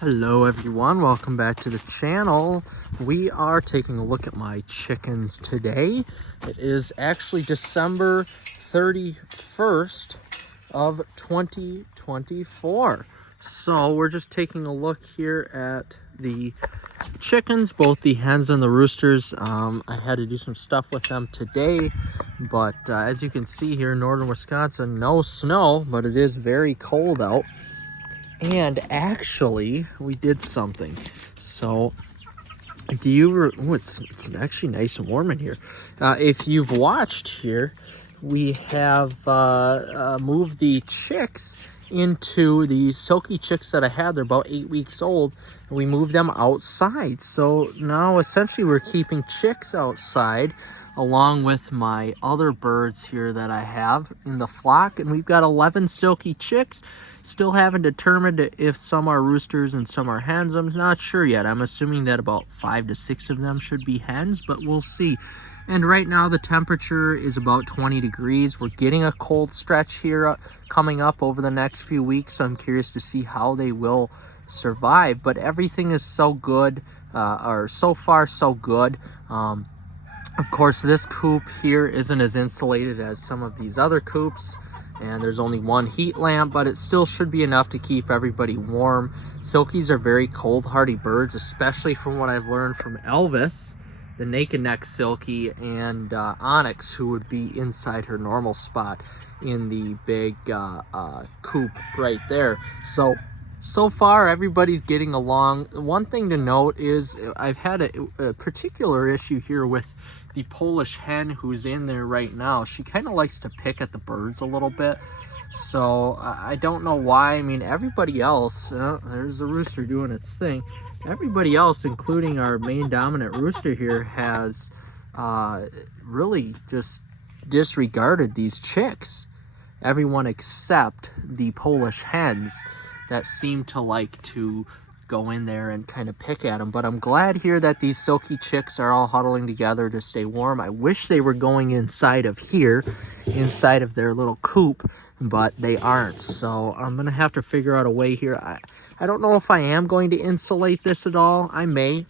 Hello everyone, welcome back to the channel. We are taking a look at my chickens today. It is actually December 31st of 2024. So we're just taking a look here at the chickens, both the hens and the roosters. I had to do some stuff with them today, but as you can see here in northern Wisconsin, no snow, but it is very cold out. And actually, we did something. So, it's actually nice and warm in here. If you've watched here, we have moved the chicks into the Silkie chicks that I had. They're about 8 weeks old. And we moved them outside. So now essentially we're keeping chicks outside along with my other birds here that I have in the flock. And we've got 11 Silkie chicks. Still haven't determined if some are roosters and some are hens. I'm not sure yet. I'm assuming that about 5 to 6 of them should be hens, but we'll see. And right now the temperature is about 20 degrees. We're getting a cold stretch here coming up over the next few weeks. So I'm curious to see how they will survive. But everything is so good, or so far so good. Of course, this coop here isn't as insulated as some of these other coops. And there's only one heat lamp, but it still should be enough to keep everybody warm. Silkies are very cold hardy birds, especially from what I've learned from Elvis, the naked neck Silkie, and Onyx, who would be inside her normal spot in the big coop right there. So far everybody's getting along. One thing to note is I've had a particular issue here with the Polish hen who's in there right now. She kind of likes to pick at the birds a little bit. So I don't know why. I mean, everybody else, there's the rooster doing its thing. Everybody else, including our main dominant rooster here, has really just disregarded these chicks. Everyone except the Polish hens that seem to like to go in there and kind of pick at them. But I'm glad here that these Silkie chicks are all huddling together to stay warm. I wish they were going inside of here, inside of their little coop, but they aren't. So I'm gonna have to figure out a way here. I don't know if I am going to insulate this at all. I may.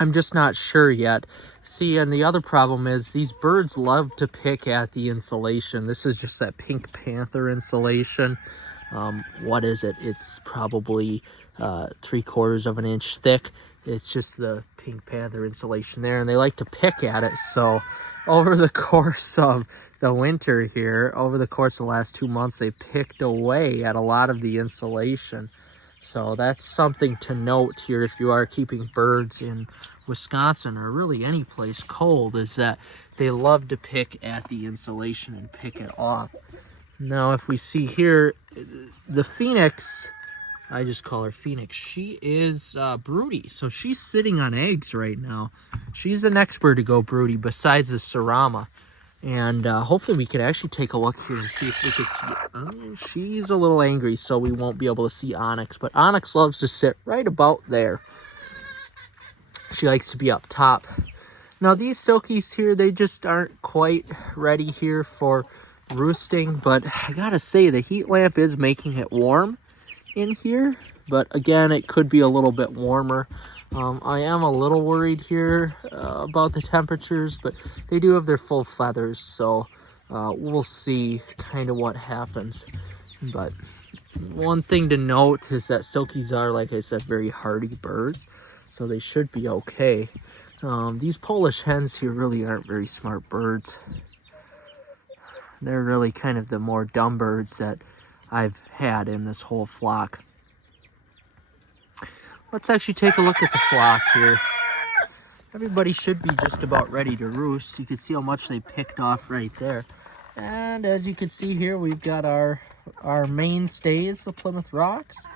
I'm just not sure yet. See, and the other problem is these birds love to pick at the insulation. This is just that Pink Panther insulation. What is it? It's probably 3/4 of an inch thick. It's just the Pink Panther insulation there, and they like to pick at it. So over the course of the winter here, over the course of the last 2 months, they picked away at a lot of the insulation. So that's something to note here if you are keeping birds in Wisconsin or really any place cold, is that they love to pick at the insulation and pick it off. Now, if we see here, the Phoenix, I just call her Phoenix, she is broody. So she's sitting on eggs right now. She's the next bird to go broody besides the Sarama. And hopefully we can actually take a look here and see if we can see it. Oh, she's a little angry, so we won't be able to see Onyx. But Onyx loves to sit right about there. She likes to be up top. Now, these Silkies here, they just aren't quite ready here for roosting, but I gotta say the heat lamp is making it warm in here, but again, it could be a little bit warmer. I am a little worried here about the temperatures, but they do have their full feathers, so we'll see kind of what happens. But one thing to note is that Silkies are, like I said, very hardy birds, so they should be okay. These Polish hens here really aren't very smart birds. They're really kind of the more dumb birds that I've had in this whole flock. Let's actually take a look at the flock here. Everybody should be just about ready to roost. You can see how much they picked off right there. And as you can see here, we've got our mainstays, the Plymouth Rocks.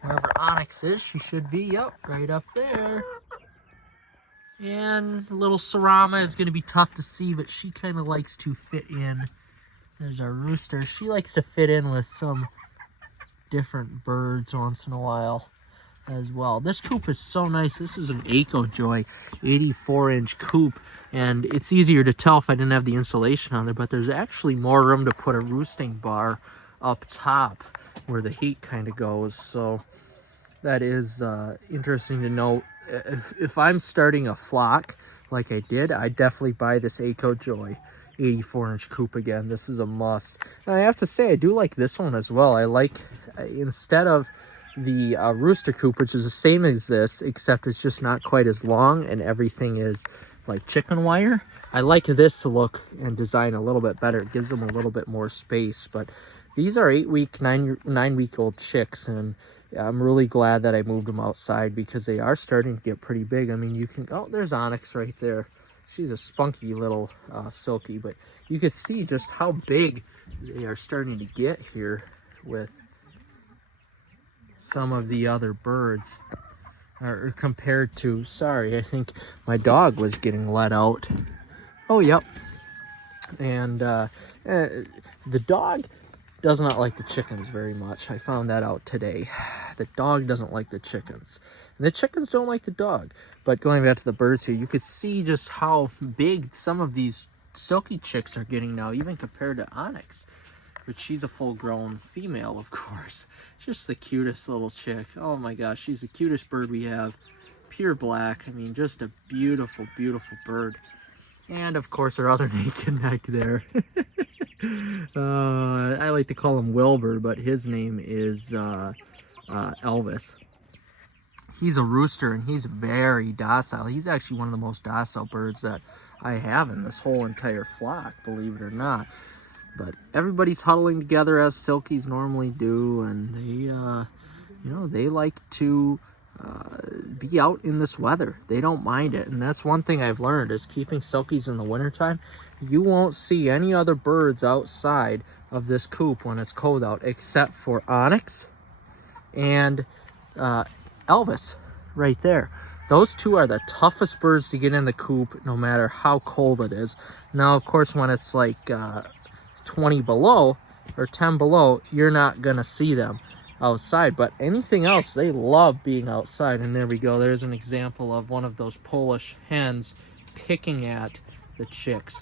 Wherever Onyx is, she should be, yep, right up there. And little Sarama is going to be tough to see, but she kind of likes to fit in. There's our rooster. She likes to fit in with some different birds once in a while as well. This coop is so nice. This is an Eco-Joy 84-inch coop, and it's easier to tell if I didn't have the insulation on there, but there's actually more room to put a roosting bar up top. where the heat kind of goes. So that is interesting to note. If I'm starting a flock like I did, I definitely buy this Aco Joy 84-inch coop again. This is a must. And I have to say, I do like this one as well. I like, instead of the rooster coop, which is the same as this, except it's just not quite as long and everything is like chicken wire. I like this look and design a little bit better. It gives them a little bit more space. But these are 8-week, 9-week-old chicks, and I'm really glad that I moved them outside because they are starting to get pretty big. I mean, you can, oh, there's Onyx right there. She's a spunky little Silkie, but you could see just how big they are starting to get here with some of the other birds, or compared to, sorry, I think my dog was getting let out. Oh, yep. And the dog does not like the chickens very much. I found that out today. The dog doesn't like the chickens. And the chickens don't like the dog. But going back to the birds here, you could see just how big some of these Silkie chicks are getting now, even compared to Onyx. But she's a full-grown female, of course. Just the cutest little chick. Oh my gosh, she's the cutest bird we have. Pure black. I mean, just a beautiful, beautiful bird. And of course, our other naked neck there. I like to call him Wilbur, but his name is Elvis. He's a rooster, and he's very docile. He's actually one of the most docile birds that I have in this whole entire flock, believe it or not. But everybody's huddling together as Silkies normally do, and they, you know, they like to be out in this weather. They don't mind it, and that's one thing I've learned is keeping Silkies in the wintertime. You won't see any other birds outside of this coop when it's cold out except for Onyx and Elvis right there. Those two are the toughest birds to get in the coop no matter how cold it is. Now, of course, when it's like 20 below or 10 below, you're not gonna see them outside, but anything else, they love being outside. And there we go, there's an example of one of those Polish hens picking at the chicks.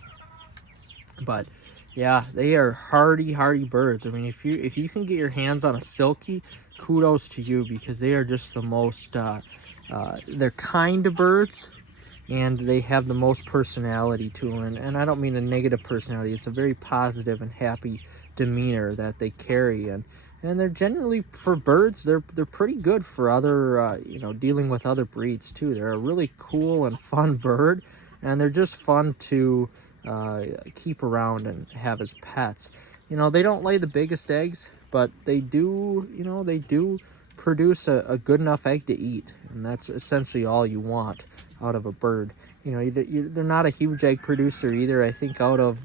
But yeah, they are hardy birds. I mean, if you can get your hands on a Silkie, kudos to you, because they are just the most they're kind of birds, and they have the most personality to them. And I don't mean a negative personality. It's a very positive and happy demeanor that they carry, and they're generally, for birds, they're pretty good for other you know, dealing with other breeds too. They're a really cool and fun bird, and they're just fun to keep around and have as pets. You know, they don't lay the biggest eggs, but they do, you know, they do produce a good enough egg to eat, and that's essentially all you want out of a bird. You know, they're not a huge egg producer either. I think out of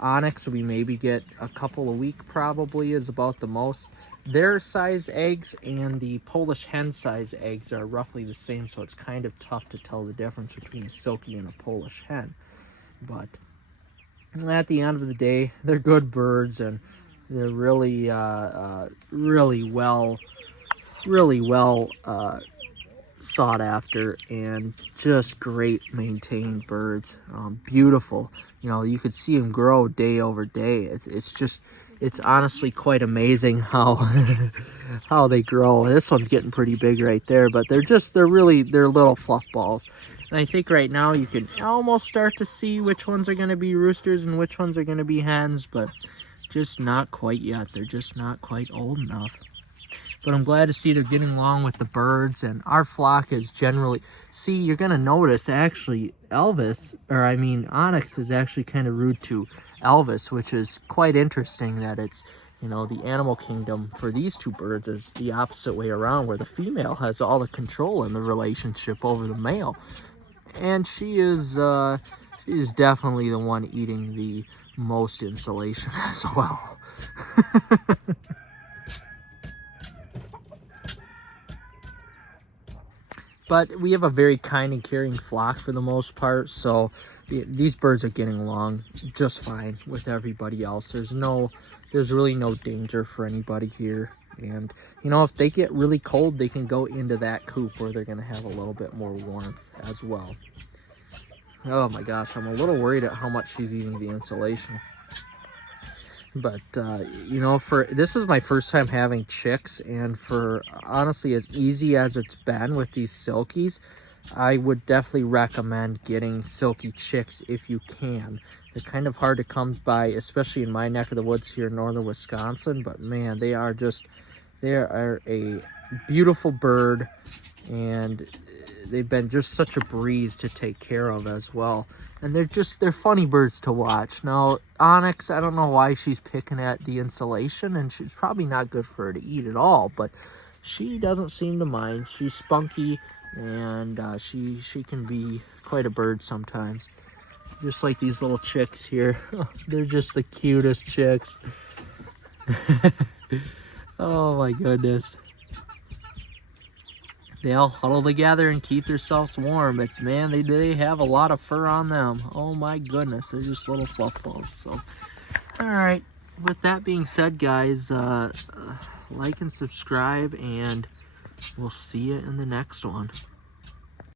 Onyx, we maybe get a couple a week, probably is about the most. Their size eggs and the Polish hen size eggs are roughly the same, so it's kind of tough to tell the difference between a Silkie and a Polish hen. But at the end of the day, they're good birds, and they're really really well sought after, and just great maintained birds. Beautiful. You know, you could see them grow day over day. It's honestly quite amazing how how they grow. This one's getting pretty big right there, but they're little fluff balls. And I think right now you can almost start to see which ones are going to be roosters and which ones are going to be hens, but just not quite yet. They're just not quite old enough. But I'm glad to see they're getting along with the birds, and our flock is generally... See, you're going to notice, actually, Onyx is actually kind of rude to Elvis, which is quite interesting that it's, you know, the animal kingdom for these two birds is the opposite way around, where the female has all the control in the relationship over the male. And she is definitely the one eating the most insulation as well. But we have a very kind and caring flock for the most part, so these birds are getting along just fine with everybody else. There's really no danger for anybody here. And, you know, if they get really cold, they can go into that coop where they're going to have a little bit more warmth as well. Oh my gosh, I'm a little worried at how much she's eating the insulation. But you know, for this is my first time having chicks, and for honestly as easy as it's been with these Silkies, I would definitely recommend getting Silkie chicks if you can. They're kind of hard to come by, especially in my neck of the woods here in northern Wisconsin, but man, they are a beautiful bird, and they've been just such a breeze to take care of as well. And they're funny birds to watch. Now, Onyx, I don't know why she's picking at the insulation, and she's probably not good for her to eat at all, but she doesn't seem to mind. She's spunky, and she can be quite a bird sometimes. Just like these little chicks here. They're just the cutest chicks. Oh my goodness. They all huddle together and keep themselves warm, but man, they have a lot of fur on them. Oh my goodness, they're just little fluff balls. So, all right. With that being said, guys, like and subscribe, and we'll see you in the next one.